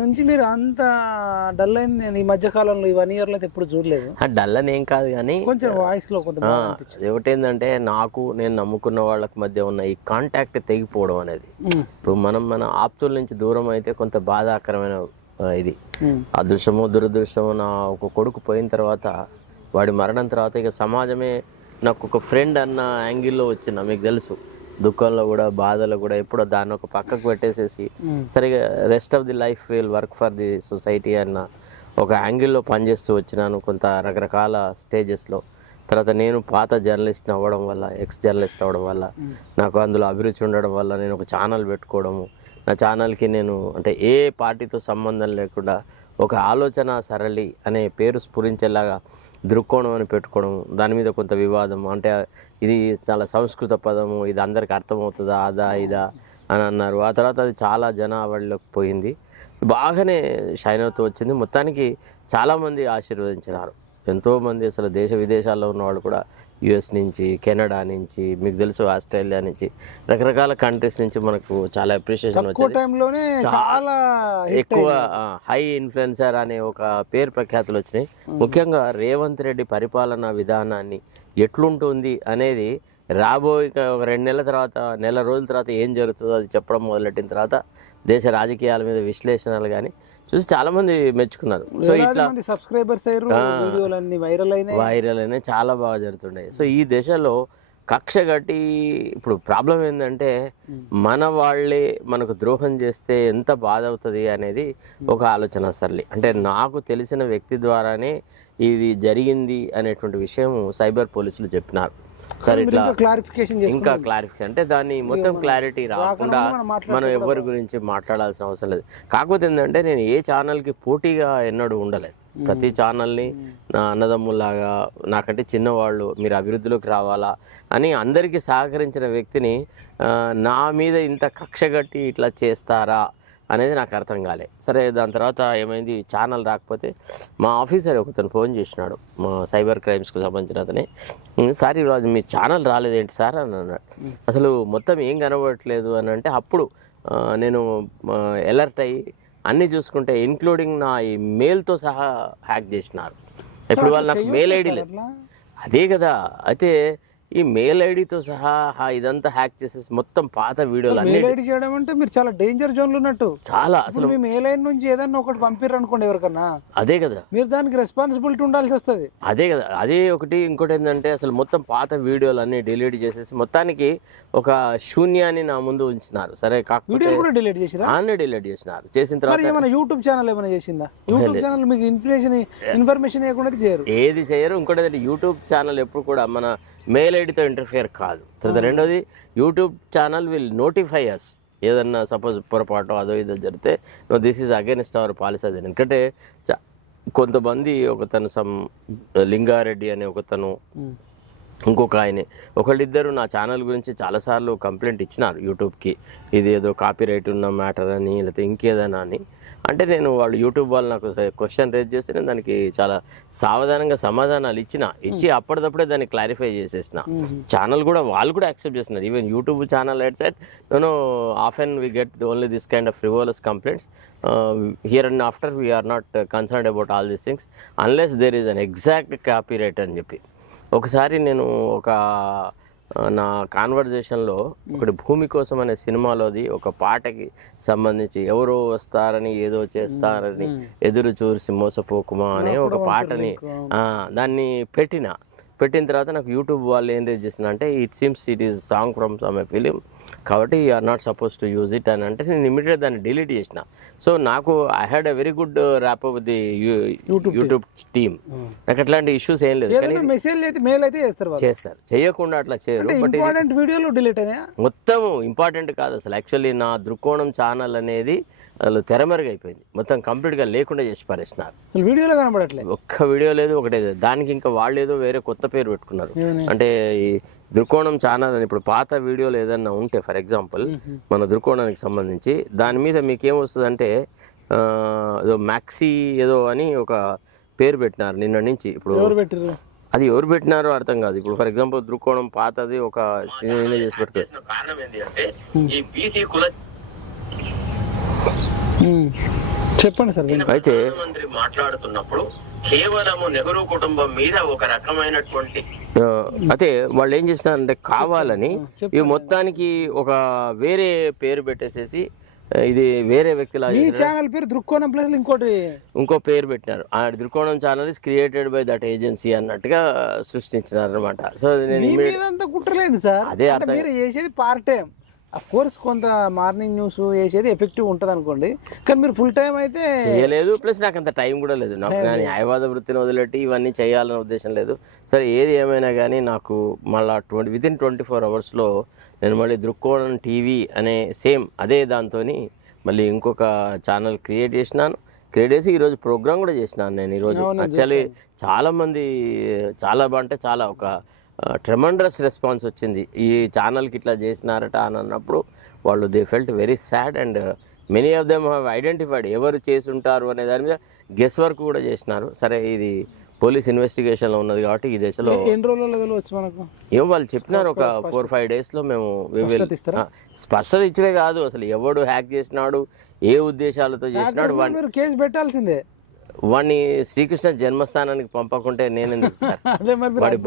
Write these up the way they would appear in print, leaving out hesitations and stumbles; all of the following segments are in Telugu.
నుంచి మీరు అంత డల్ అయింది నేను ఈ మధ్య కాలంలో ఈ 1 year లో అయితే ఎప్పుడు చూడలేదు. డల్ అని ఏం కాదు కానీ కొంచెం వాయిస్ లో కొంత ఏమిటేందంటే నేను నమ్ముకున్న వాళ్ళకి మధ్య ఉన్న ఈ కాంటాక్ట్ తెగిపోవడం అనేది. ఇప్పుడు మన ఆప్తుల నుంచి దూరం అయితే కొంత బాధాకరమైన ఇది. అదృష్టము దురదృష్టము. నా ఒక కొడుకు పోయిన తర్వాత, వాడి మరణం తర్వాత ఇక సమాజమే నాకు ఒక ఫ్రెండ్ అన్న యాంగిల్లో వచ్చిన, మీకు తెలుసు, దుఃఖంలో కూడా బాధలో కూడా ఎప్పుడో దాన్ని ఒక పక్కకు పెట్టేసేసి సరిగా rest of the life will work for the society అన్న ఒక యాంగిల్లో పనిచేస్తూ వచ్చినాను కొంత రకరకాల స్టేజెస్లో. తర్వాత నేను పాత జర్నలిస్ట్ అవ్వడం వల్ల, ఎక్స్ జర్నలిస్ట్ అవ్వడం వల్ల, నాకు అందులో అభిరుచి ఉండడం వల్ల నేను ఒక ఛానల్ పెట్టుకోవడము. నా ఛానల్కి నేను అంటే ఏ పార్టీతో సంబంధం లేకుండా ఒక ఆలోచన సరళి అనే పేరు స్ఫురించేలాగా దృక్కోణం అని పెట్టుకోవడం. దాని మీద కొంత వివాదం, అంటే ఇది చాలా సంస్కృత పదము, ఇది అందరికి అర్థమవుతుందా, అదా ఇదా అని అన్నారు. ఆ తర్వాత అది చాలా జనావళిలోకి పోయింది, బాగానే షైన్ అవుతూ వచ్చింది. మొత్తానికి చాలామంది ఆశీర్వదించినారు. ఎంతోమంది అసలు దేశ విదేశాల్లో ఉన్నవాళ్ళు కూడా, యుఎస్ నుంచి, కెనడా నుంచి, మీకు తెలుసు ఆస్ట్రేలియా నుంచి, రకరకాల కంట్రీస్ నుంచి మనకు చాలా అప్రిషియేషన్ వచ్చింది. చాలా ఎక్కువ హై ఇన్ఫ్లుయెన్సర్ అనే ఒక పేరు ప్రఖ్యాతులు వచ్చినాయి. ముఖ్యంగా రేవంత్ రెడ్డి పరిపాలనా విధానాన్ని ఎట్లుంటుంది అనేది రాబోయే ఒక 2 నెలల తర్వాత, నెల రోజుల తర్వాత ఏం జరుగుతుందో అది చెప్పడం మొదలెట్టిన తర్వాత దేశ రాజకీయాల మీద విశ్లేషణలు కానీ చూసి చాలా మంది మెచ్చుకున్నారు. సో ఇట్లా వైరల్ అయినా చాలా బాగా జరుగుతున్నాయి. సో ఈ దశలో కక్ష కట్టి ఇప్పుడు ప్రాబ్లం ఏంటంటే మన వాళ్ళే మనకు ద్రోహం చేస్తే ఎంత బాధ అవుతుంది అనేది ఒక ఆలోచన సరళి. అంటే నాకు తెలిసిన వ్యక్తి ద్వారానే ఇది జరిగింది అనేటువంటి విషయం సైబర్ పోలీసులు చెప్పినారు. సరే ఇట్లా ఇంకా క్లారిఫికేషన్ అంటే దాన్ని మొత్తం క్లారిటీ రాకుండా మనం ఎవరి గురించి మాట్లాడాల్సిన అవసరం లేదు. కాకపోతే ఏంటంటే నేను ఏ ఛానల్కి పోటీగా ఎన్నడూ ఉండలేదు. ప్రతి ఛానల్ని నా అన్నదమ్ములాగా, నాకంటే చిన్నవాళ్ళు, మీరు అభివృద్ధిలోకి రావాలా అని అందరికీ సహకరించిన వ్యక్తిని నా మీద ఇంత కక్ష కట్టి ఇట్లా చేస్తారా అనేది నాకు అర్థం కాలే. సరే దాని తర్వాత ఏమైంది, ఛానల్ రాకపోతే మా ఆఫీసర్ ఒకతను ఫోన్ చేసినాడు, మా సైబర్ క్రైమ్స్కి సంబంధించిన అతనే. సార్ ఈరోజు మీ ఛానల్ రాలేదేంటి సార్ అని అన్నాడు. అసలు మొత్తం ఏం కనబడట్లేదు అని అంటే అప్పుడు నేను అలర్ట్ అయ్యి అన్నీ చూసుకుంటే ఇంక్లూడింగ్ నా ఈ మెయిల్తో సహా హ్యాక్ చేసినారు. ఇప్పుడు వాళ్ళు నాకు మెయిల్ ఐడి లేదు. అదే కదా, అయితే ఈ మెయిల్ ఐడితో సహా ఇదంతా హ్యాక్ చేసేసి మొత్తం పాత వీడియోలు అన్ని చేయడం అంటే మీరు చాలా డేంజర్ జోన్ లో ఉన్నట్టు. చాలా అసలు మీ మెయిల్ ఐడి నుంచి ఏదన్నా ఒకటి పంపిర్రు అనుకోండి ఎవరికన్నా, అదే కదా మీరు దానికి రెస్పాన్సిబిలిటీ ఉండాల్సి వస్తుంది. అదే కదా, అదే ఒకటి. ఇంకోటి ఏంటంటే అసలు మొత్తం పాత వీడియోలు అన్ని డిలీట్ చేసేసి మొత్తానికి ఒక శూన్యాన్ని నా ముందు ఉంచినారు. సరే కాకపోతే డిలీట్ చేసినా అన్ని డిలీట్ చేసినారు. చేసిన తర్వాత ఏమైనా యూట్యూబ్ ఛానల్ ఏమైనా చేసిందా? యూట్యూబ్ ఛానల్ మీకు ఇన్ఫర్మేషన్ ఇవ్వకుండా చేయరు, ఏది చేయరు. ఇంకోటి ఏంటంటే యూట్యూబ్ ఛానల్ ఎప్పుడు కూడా మన మెయిల్ ఐడితో ఇంటర్ఫియర్ కాదు. తర్వాత రెండోది, YouTube channel will notify us ఏదన్నా సపోజ్ పొరపాటు అదో ఇదో జరిగితే, no this is against our policy. అది ఎందుకంటే కొంతమంది, ఒకతను లింగారెడ్డి అనే ఒకతను, ఇంకొక ఆయనే, ఒకళ్ళిద్దరు నా ఛానల్ గురించి చాలాసార్లు కంప్లైంట్ ఇచ్చినారు యూట్యూబ్కి, ఇది ఏదో కాపీరైట్ ఉన్న మ్యాటర్ అని లేకపోతే ఇంకేదైనా అని. అంటే నేను వాళ్ళు యూట్యూబ్ వాళ్ళు నాకు క్వశ్చన్ రేజ్ చేస్తే నేను దానికి చాలా సావధానంగా సమాధానాలు ఇచ్చి అప్పటిదప్పుడే దాన్ని క్లారిఫై చేసేసిన. ఛానల్ కూడా వాళ్ళు కూడా యాక్సెప్ట్ చేస్తున్నారు. Even YouTube channel at side no often we get only this kind of frivolous complaints. Here and after we're not concerned about all these things unless there is an exact copyright అని చెప్పి. ఒకసారి నేను నా కాన్వర్జేషన్లో ఒకటి భూమి కోసం అనే సినిమాలోది ఒక పాటకి సంబంధించి ఎవరో వస్తారని ఏదో చేస్తారని ఎదురు చూసి మోసపోకుమా అనే ఒక పాటని దాన్ని పెట్టిన తర్వాత నాకు యూట్యూబ్ వాళ్ళు ఏం రేజ్ చేసిన అంటే, it seems it is song from some film కాబట్టి you are not suppose to use it అని అంటే నేను ఇమీడియట్ దాన్ని డిలీట్ చేసిన. సో నాకు I had a very good rap with the YouTube team. నాకు అట్లాంటి ఇష్యూస్ ఏం లేదు. చేస్తారు, చేయకుండా అట్లా చేయరు. మొత్తం ఇంపార్టెంట్ కాదు అసలు. యాక్చువల్లీ నా దృక్కోణం ఛానల్ అనేది అసలు తెరమరుగైపోయింది, మొత్తం కంప్లీట్గా లేకుండా చేసి పారేస్తున్నారు. వీడియోలో కనబడట్లేదు, ఒక్క వీడియో లేదు, ఒకటే. దానికి ఇంకా వాళ్ళు ఏదో వేరే కొత్త పేరు పెట్టుకున్నారు. అంటే ఈ దృక్కోణం ఛానల్ అని ఇప్పుడు పాత వీడియోలు ఏదన్నా ఉంటే ఫర్ ఎగ్జాంపుల్ మన దృక్కోణానికి సంబంధించి దాని మీద మీకేమొస్తుంది అంటే ఏదో మ్యాక్సీ ఏదో అని ఒక పేరు పెట్టినారు నిన్న నుంచి. ఇప్పుడు అది ఎవరు పెట్టినారో అర్థం కాదు. ఇప్పుడు ఫర్ ఎగ్జాంపుల్ దృక్కోణం పాతది ఒక చేసి పెడతారు. కారణం ఏంటి అంటే ఈ బీసీ కుల చెప్పండి సార్. అయితే మంత్రి మాట్లాడుతున్నప్పుడు కేవలము నెహ్రూ కుటుంబం మీద ఒక రకమైనటువంటి అయితే వాళ్ళు ఏం చేస్తున్నారంటే కావాలని ఇవి మొత్తానికి ఒక వేరే పేరు పెట్టేసేసి ఇది వేరే వ్యక్తిలా ఈ ఛానల్ పేరు దృక్కోణం ప్లస్ ఇంకో పేరు పెట్టినారు. ఆ దృక్కోణం channel is created by that agency అన్నట్టుగా సృష్టించినారు అనమాట. సో నేను కుట్రలేదు సార్. అదే మీరు చేసేది పార్ట్ టైం. అఫ్ కోర్స్ కొంత మార్నింగ్ న్యూస్ చేసేది ఎఫెక్టివ్ ఉంటుంది అనుకోండి, కానీ మీరు ఫుల్ టైం అయితే చేయలేదు. ప్లస్ నాకు అంత టైం కూడా లేదు. నాకు న్యాయవాద వృత్తిని వదిలేటి ఇవన్నీ చేయాలనే ఉద్దేశం లేదు. సరే ఏది ఏమైనా కానీ నాకు మళ్ళీ వితిన్ 24 అవర్స్లో నేను మళ్ళీ దృక్కోణం టీవీ అనే సేమ్ అదే దాంతో మళ్ళీ ఇంకొక ఛానల్ క్రియేట్ చేసి ఈరోజు ప్రోగ్రామ్ కూడా చేసినాను నేను. ఈరోజు యాక్చువల్లీ చాలామంది చాలా అంటే చాలా ఒక ట్రెమండస్ రెస్పాన్స్ వచ్చింది. ఈ ఛానల్కి ఇట్లా చేసినారట అని అన్నప్పుడు వాళ్ళు they felt very sad and many of them have identified ఎవరు చేసి ఉంటారు అనే దాని మీద గెస్ వర్క్ కూడా చేసినారు. సరే ఇది పోలీస్ ఇన్వెస్టిగేషన్లో ఉన్నది కాబట్టి ఈ దేశంలో ఏమో వాళ్ళు చెప్పినారు ఒక 4-5 డేస్లో మేము స్పష్టత ఇచ్చడే కాదు, అసలు ఎవడు హ్యాక్ చేసినాడు, ఏ ఉద్దేశాలతో చేసినాడు, కేసు పెట్టాల్సిందే. వాడిని శ్రీకృష్ణ జన్మస్థానానికి పంపకుంటే నేనెందుకు సార్? వాడి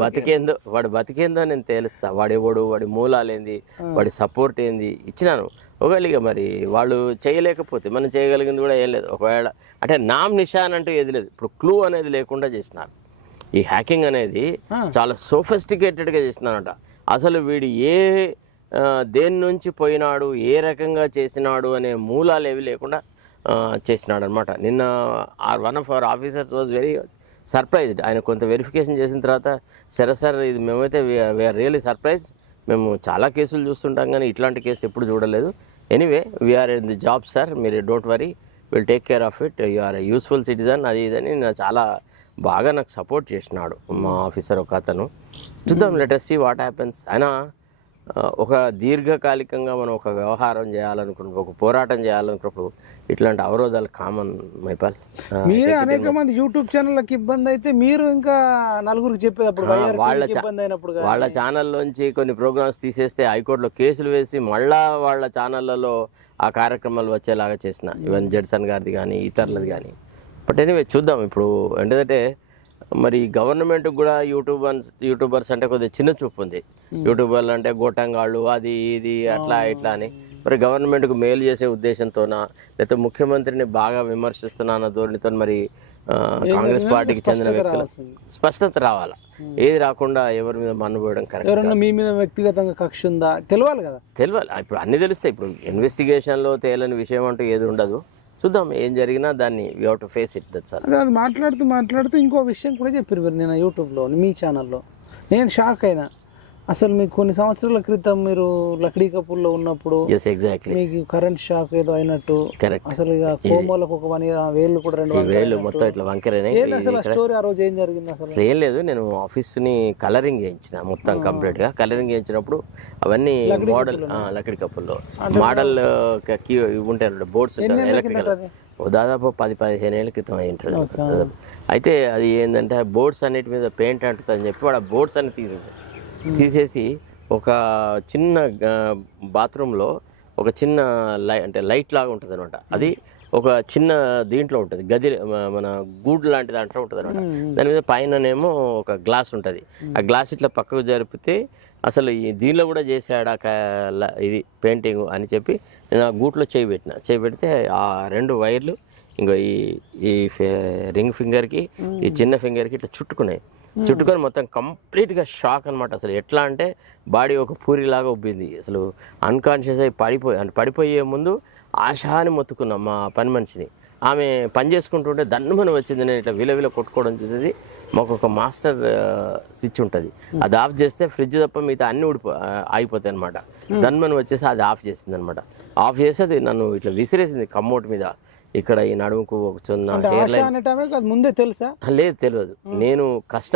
బతికేందో నేను తేలుస్తా. వాడెవడు, వాడి మూలాలేంది, వాడి సపోర్ట్ ఏంది ఇచ్చినాను. ఒకవేళ ఇక మరి వాళ్ళు చేయలేకపోతే మనం చేయగలిగింది కూడా ఏం లేదు. ఒకవేళ అంటే నామ్ నిషాన్ అంటూ ఏది లేదు. ఇప్పుడు క్లూ అనేది లేకుండా చేసినారు. ఈ హ్యాకింగ్ అనేది చాలా సోఫిస్టికేటెడ్గా చేసినారట. అసలు వీడు దేని నుంచి పోయినాడు, ఏ రకంగా చేసినాడు అనే మూలాలు ఏవి లేకుండా చేసినాడు అనమాట. నిన్న one of our officers was very surprised. ఆయన కొంత వెరిఫికేషన్ చేసిన తర్వాత సరే సార్ ఇది మేమైతే వీఆర్ రియలీ సర్ప్రైజ్, మేము చాలా కేసులు చూస్తుంటాం కానీ ఇట్లాంటి కేసు ఎప్పుడు చూడలేదు. Anyway we're in the job sir, మీరు don't worry, will take care of it, you are useful citizen అది ఇదని చాలా బాగా నాకు సపోర్ట్ చేసినాడు మా ఆఫీసర్ ఒక అతను. చూద్దాం, let us see what happens. అయినా ఒక దీర్ఘకాలికంగా మనం ఒక వ్యవహారం చేయాలనుకున్నప్పుడు, ఒక పోరాటం చేయాలనుకున్నప్పుడు ఇట్లాంటి అవరోధాలు కామన్. మైపాల్ మీరే అనేక మంది యూట్యూబ్ ఛానళ్ళకి ఇబ్బంది అయితే మీరు ఇంకా నలుగురికి చెప్పేటప్పుడు వాళ్ళ ఛానల్లోంచి కొన్ని ప్రోగ్రామ్స్ తీసేస్తే హైకోర్టులో కేసులు వేసి మళ్ళా వాళ్ళ ఛానళ్ళలో ఆ కార్యక్రమాలు వచ్చేలాగా చేసిన, ఈవెన్ జడ్సన్ గారిది కానీ ఇతరులది కానీ. బట్ ఎనీవే చూద్దాం. ఇప్పుడు ఏంటంటే మరి గవర్నమెంట్కి కూడా యూట్యూబర్స్ అంటే కొద్దిగా చిన్న చూపు ఉంది. యూట్యూబర్లు అంటే గోటంగాళ్ళు అది ఇది అట్లా ఇట్లా అని. మరి గవర్నమెంట్కు మేలు చేసే ఉద్దేశంతోనా లేకపోతే ముఖ్యమంత్రిని బాగా విమర్శిస్తున్నా ధోరణితో మరి కాంగ్రెస్ పార్టీకి చెందిన వ్యక్తులు స్పష్టత రావాలా. ఏది రాకుండా ఎవరి మీద మన్నుపోయడం కరెక్ట్. మీ మీద వ్యక్తిగతంగా కక్ష ఉందా తెలియాలి కదా. తెలియాలి. ఇప్పుడు అన్ని తెలుస్తాయి. ఇప్పుడు ఇన్వెస్టిగేషన్లో తేలని విషయం అంటూ ఏది ఉండదు. చూద్దాం ఏం జరిగినా దాన్ని we have to face it. That's all. అది మాట్లాడుతూ ఇంకో విషయం కూడా చెప్పారు నేను యూట్యూబ్లో మీ ఛానల్లో. నేను షాక్ అయినా. అసలు మీకు కొన్ని సంవత్సరాల క్రితం మీరు లక్డీ కపూర్లో ఉన్నప్పుడు మీకు కరెంట్ షాక్ ఏదో అయినట్టు, అసలు ఇక కోమోలకు ఒక 1 year వేళ్ళు కూడా 2 వేళ్ళు మొత్తం ఇట్లా వంకరైనాయి. స్టోరీ ఆ రోజు ఏం జరిగింది అసలు? ఏం లేదు, నేను ఆఫీస్ని కలరింగ్ చేయించిన మొత్తం కంప్లీట్ గా. కలరింగ్ చేయించినప్పుడు అవన్నీ మోడల్ లక్డీ కపూర్లో మోడల్ ఉంటాయి బోర్డ్స్ ఎలక్ట్రికల్, దాదాపు 10-15 ఏళ్ళ క్రితం అయి ఉంటుంది. అయితే అది ఏంటంటే బోర్డ్స్ అన్నిటి మీద పెయింట్ అంటుంది అని చెప్పి వాడు ఆ బోర్డ్స్ అన్ని తీసేసి ఒక చిన్న బాత్రూంలో ఒక చిన్న లైట్ లాగా ఉంటుంది అనమాట. అది ఒక చిన్న దీంట్లో ఉంటుంది, గది మన గూడ్ లాంటి దాంట్లో ఉంటుంది అనమాట. దాని మీద పైననేమో ఒక గ్లాస్ ఉంటుంది. ఆ గ్లాస్ ఇట్లా పక్కకు జరిపితే అసలు దీనిలో కూడా చేశాడు ఇది పెయింటింగ్ అని చెప్పి నేను ఆ గూట్లో చేపెడితే ఆ 2 వైర్లు ఇంకో ఈ రింగ్ ఫింగర్కి ఈ చిన్న ఫింగర్కి ఇట్లా చుట్టుకొని మొత్తం కంప్లీట్గా షాక్ అనమాట. అసలు ఎట్లా అంటే బాడీ ఒక పూరిలాగా ఉబ్బింది. అసలు అన్కాన్షియస్ అయి పడిపోయే ముందు ఆశాని మొత్తుకున్నా మా పని మనిషిని. ఆమె పని చేసుకుంటుంటే దన్నుమని వచ్చింది. నేను ఇట్లా విలవిల కొట్టుకోవడం చూసేసి మాకు ఒక మాస్టర్ స్విచ్ ఉంటుంది, అది ఆఫ్ చేస్తే ఫ్రిడ్జ్ తప్ప మిగతా అన్ని ఆగిపోతాయి అనమాట. దన్నుమని వచ్చేసి అది ఆఫ్ చేసింది అనమాట. ఆఫ్ చేసి అది నన్ను ఇట్లా విసిరేసింది కమ్మోట్ మీద. ఇక్కడ ఈ నడుముకు ఒక చిన్న హెయిర్ లైన్ ముందే తెలుసా? లేదు, తెలియదు. నేను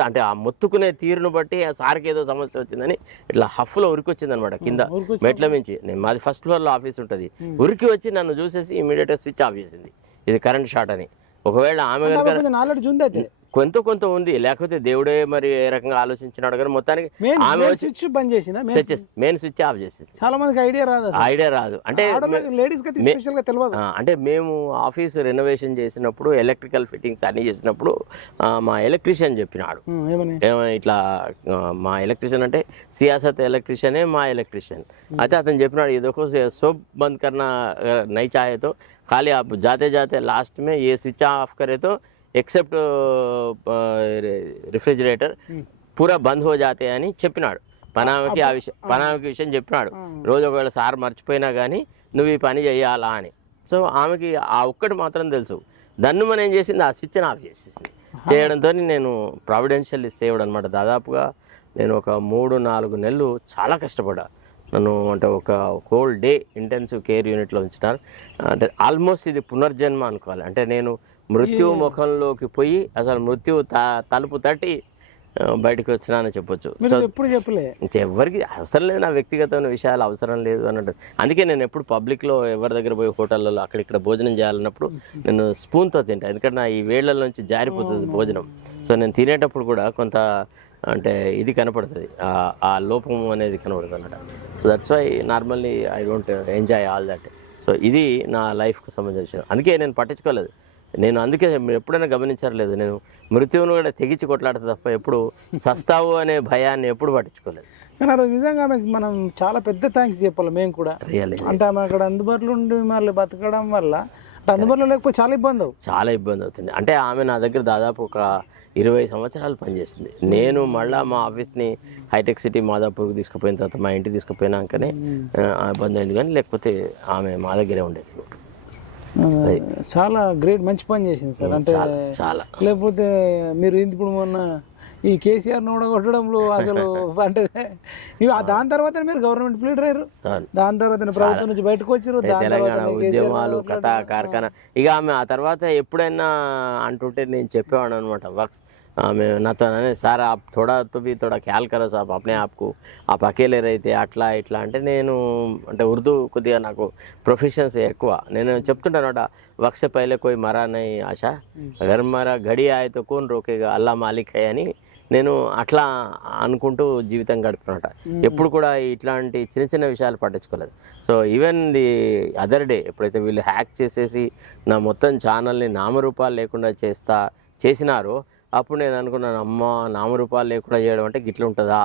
అంటే ఆ మొత్తుకునే తీరును బట్టి ఆ సార్కి ఏదో సమస్య వచ్చిందని ఇట్లా హఫ్లో ఉరికొచ్చింది అనమాట. కింద మెట్ల మించి, మాది ఫస్ట్ ఫ్లోర్లో ఆఫీస్ ఉంటుంది, ఉరికి వచ్చి నన్ను చూసేసి ఇమీడియట్గా స్విచ్ ఆఫ్ చేసింది. ఇది కరెంట్ షాట్ అని. ఒకవేళ ఆమె కొంత ఉంది, లేకపోతే దేవుడే మరి ఏ రకంగా ఆలోచించినాడు కానీ మొత్తానికి ఆమె వచ్చి స్విచ్ బంద్ చేసిన మెయిన్ స్విచ్ ఆఫ్ చేసేసి. చాలా మందికి ఐడియా రాదు అంటే లేడీస్ కి స్పెషల్ గా తెలియదు. అంటే మేము ఆఫీస్ రెనోవేషన్ చేసినప్పుడు ఎలక్ట్రికల్ ఫిట్టింగ్స్ అన్ని చేసినప్పుడు మా ఎలక్ట్రీషియన్ చెప్పినాడు, ఇట్లా మా ఎలక్ట్రీషియన్ అంటే సియాసత్ ఎలక్ట్రీషియనే మా ఎలక్ట్రీషియన్. అయితే అతను చెప్పినాడు, ఇదొక सोप बंद करना नहीं चाहे तो खाली आप जाते जाते लास्ट में ये स्विच ऑफ करे तो एक्सेप्ट రిఫ్రిజిరేటర్ పూరా బంద్ హో జాతే అని చెప్పినాడు. పనామకి విషయం చెప్పినాడు, రోజు ఒకవేళ సార్ మర్చిపోయినా కానీ నువ్వు ఈ పని చేయాలా అని. సో ఆమెకి ఆ ఒక్కటి మాత్రం తెలుసు. దాన్ని మనం ఏం చేసింది, ఆ స్విచ్ని ఆఫ్ చేసేసింది. చేయడంతో నేను ప్రావిడెన్షియల్ సేవ్డ్ అనమాట. దాదాపుగా నేను ఒక 3-4 నెలలు చాలా కష్టపడ్డా. నన్ను అంటే ఒక హోల్ డే ఇంటెన్సివ్ కేర్ యూనిట్లో ఉంచినారు. అంటే ఆల్మోస్ట్ ఇది పునర్జన్మ అనుకోవాలి. అంటే నేను మృత్యు ముఖంలోకి పోయి అసలు మృత్యు తలుపు తట్టి బయటకు వచ్చినా అని చెప్పొచ్చు. సో ఎప్పుడు చెప్పలే, ఎవరికి అవసరం లేదు, నా వ్యక్తిగతమైన విషయాలు అవసరం లేదు అన్నట్టు. అందుకే నేను ఎప్పుడు పబ్లిక్లో ఎవరి దగ్గర పోయి హోటళ్ళలో అక్కడిక్కడ భోజనం చేయాలన్నప్పుడు నేను స్పూన్తో తింటాను, ఎందుకంటే నా ఈ వేళ్ల నుంచి జారిపోతుంది భోజనం. సో నేను తినేటప్పుడు కూడా కొంత అంటే ఇది కనపడుతుంది, ఆ లోపం అనేది కనపడుతుంది అన్నమాట. So that's why normally I don't enjoy all that. So ఇది నా లైఫ్కి సంబంధించిన, అందుకే నేను పట్టించుకోలేదు. నేను అందుకే ఎప్పుడైనా గమనించలేదు, నేను మృత్యువును కూడా తెగించి కొట్లాడతా తప్ప ఎప్పుడు సస్తావు అనే భయాన్ని ఎప్పుడు పట్టించుకోలేదు. కానీ ఆ రోజు నిజంగా మనం చాలా పెద్ద థ్యాంక్స్ చెప్పాలి మేము కూడా. అంటే ఆమె అక్కడ అందుబాటులో ఉండి మళ్ళీ బతకడం వల్ల, అందుబాటులో లేకపోతే చాలా ఇబ్బంది అవుతుంది. అంటే ఆమె నా దగ్గర దాదాపు ఒక 20 సంవత్సరాలు పనిచేసింది. నేను మళ్ళీ మా ఆఫీస్ని హైటెక్ సిటీ మాదాపూర్కి తీసుకుపోయిన తర్వాత మా ఇంటికి తీసుకుపోయినాకనే బంద్ అయింది, కానీ లేకపోతే ఆమె మా దగ్గరే ఉండేది. చాలా గ్రేట్, మంచి పని చేసింది సార్. అంటే చాలా, లేకపోతే మీరు ఇప్పుడు మొన్న ఈ కేసీఆర్ ఓడగొట్టడంలో అసలు అంటే దాని తర్వాత మీరు గవర్నమెంట్ లీడర్ అయ్యారు, దాని తర్వాత ప్రభుత్వం నుంచి బయటకు వచ్చారు, తెలంగాణ ఉద్యమాలు, కథా కార్ఖానా. ఇక ఆమె ఆ తర్వాత ఎప్పుడైనా అంటుంటే నేను చెప్పేవాడు అనమాట, వర్క్స్ ఆమె నాతో సార్ आप थोड़ा ख्याल करो साहब अपने आप को, आप अकेले रहते అట్లా ఇట్లా అంటే, నేను అంటే ఉర్దూ కొద్దిగా నాకు ప్రొఫెషన్స్ ఎక్కువ. నేను చెప్తుంటానమాట, వక్స్ సే పహలే కోయి మరా నహీ ఆశా, అగర్ మరా ఘడి ఆయే తో కోన్ రోకేగా అల్లా మాలిక్ హై అని నేను అట్లా అనుకుంటూ జీవితం గడుపుతున్నట. ఎప్పుడు కూడా ఇట్లాంటి చిన్న చిన్న విషయాలు పట్టించుకోలేదు. So even the other day ఎప్పుడైతే వీళ్ళు హ్యాక్ చేసేసి నా మొత్తం ఛానల్ని నామరూపాలు లేకుండా చేసినారో, అప్పుడు నేను అనుకున్నాను, అమ్మ నామరూపాలు లేకుండా చేయడం అంటే గిట్ల ఉంటుందా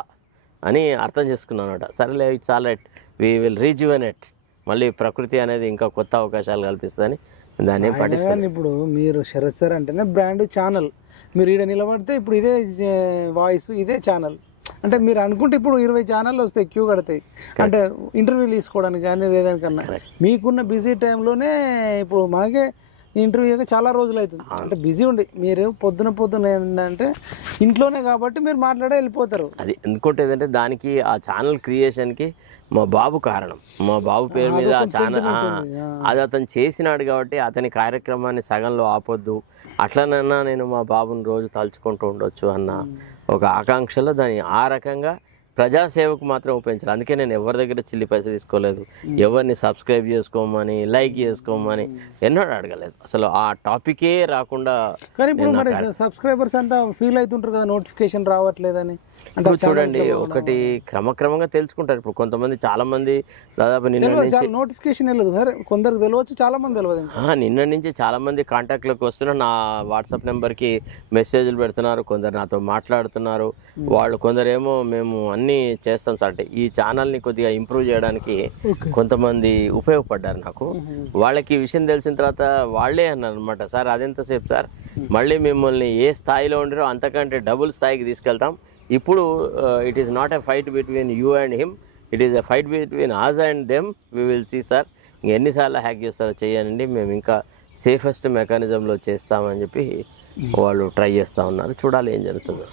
అని అర్థం చేసుకున్నాను అనమాట. సరేలే, it's all right, we will rejuvenate, మళ్ళీ ప్రకృతి అనేది ఇంకా కొత్త అవకాశాలు కల్పిస్తుందని దాన్ని పట్టించుకోవాలి. ఇప్పుడు మీరు శరత్ సార్ అంటేనే బ్రాండ్ ఛానల్, మీరు ఈడ నిలబడితే ఇప్పుడు ఇదే వాయిస్, ఇదే ఛానల్. అంటే మీరు అనుకుంటే ఇప్పుడు 20 ఛానళ్ళు వస్తాయి, క్యూ కడతాయి, అంటే ఇంటర్వ్యూ తీసుకోవడానికి కానీ లేదానికన్నా. మీకున్న బిజీ టైంలోనే ఇప్పుడు మనకే ఇంటర్వ్యూగా చాలా రోజులు అవుతుంది. అంటే బిజీ ఉండి మీరు పొద్దున ఏంటంటే ఇంట్లోనే కాబట్టి మీరు మాట్లాడే వెళ్ళిపోతారు. అది ఎందుకంటే ఏంటంటే దానికి ఆ ఛానల్ క్రియేషన్కి మా బాబు కారణం. మా బాబు పేరు మీద ఆ ఛానల్ అది అతను చేసినాడు కాబట్టి అతని కార్యక్రమాన్ని సగంలో ఆపొద్దు, అట్లనన్నా నేను మా బాబుని రోజు తలుచుకుంటూ ఉండొచ్చు అన్న ఒక ఆకాంక్షలో దాన్ని ఆ రకంగా ప్రజాసేవకు మాత్రం ఉపయోగించాలి. అందుకే నేను ఎవరి దగ్గర చిల్లి పైసలు తీసుకోలేదు, ఎవరిని సబ్స్క్రైబ్ చేసుకోమని, లైక్ చేసుకోమని ఎన్నడూ అడగలేదు. అసలు ఆ టాపికే రాకుండా. కానీ ఇప్పుడు మరి సబ్స్క్రైబర్స్ అంతా ఫీల్ అవుతుంటారు కదా, నోటిఫికేషన్ రావట్లేదని. ఇప్పుడు చూడండి, ఒకటి క్రమక్రమంగా తెలుసుకుంటారు. ఇప్పుడు కొంతమంది, చాలా మంది దాదాపు నిన్న నుంచి నోటిఫికేషన్ వెళ్ళదు, కొందరికి తెలియవచ్చు, చాలా మంది తెలియదు. నిన్న నుంచి చాలా మంది కాంటాక్ట్లోకి వస్తున్నారు, నా వాట్సాప్ నెంబర్కి మెసేజ్లు పెడుతున్నారు, కొందరు నాతో మాట్లాడుతున్నారు. వాళ్ళు కొందరేమో మేము అన్నీ చేస్తాం సార్ అంటే ఈ ఛానల్ని కొద్దిగా ఇంప్రూవ్ చేయడానికి కొంతమంది ఉపయోగపడ్డారు నాకు. వాళ్ళకి ఈ విషయం తెలిసిన తర్వాత వాళ్ళే అన్నారు అనమాట, సార్ అదెంతసేపు సార్, మళ్ళీ మిమ్మల్ని ఏ స్థాయిలో ఉండారో అంతకంటే డబుల్ స్థాయికి తీసుకెళ్తాం. ఇప్పుడు it is not a fight between you and him, it is a fight between us and them, we will see sir, ఎన్నిసార్లు హ్యాక్ చేస్తారో చేయండి, మేము ఇంకా సేఫెస్ట్ మెకానిజంలో చేస్తామని చెప్పి వాళ్ళు ట్రై చేస్తూ ఉన్నారు. చూడాలి ఏం జరుగుతుందో.